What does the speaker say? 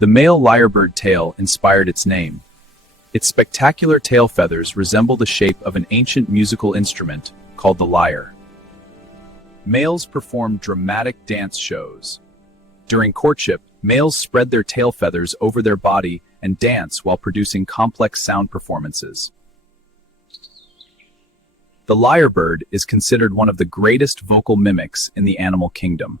The male lyrebird tail inspired its name. Its spectacular tail feathers resemble the shape of an ancient musical instrument called the lyre. Males perform dramatic dance shows. During courtship, males spread their tail feathers over their body and dance while producing complex sound performances. The lyrebird is considered one of the greatest vocal mimics in the animal kingdom.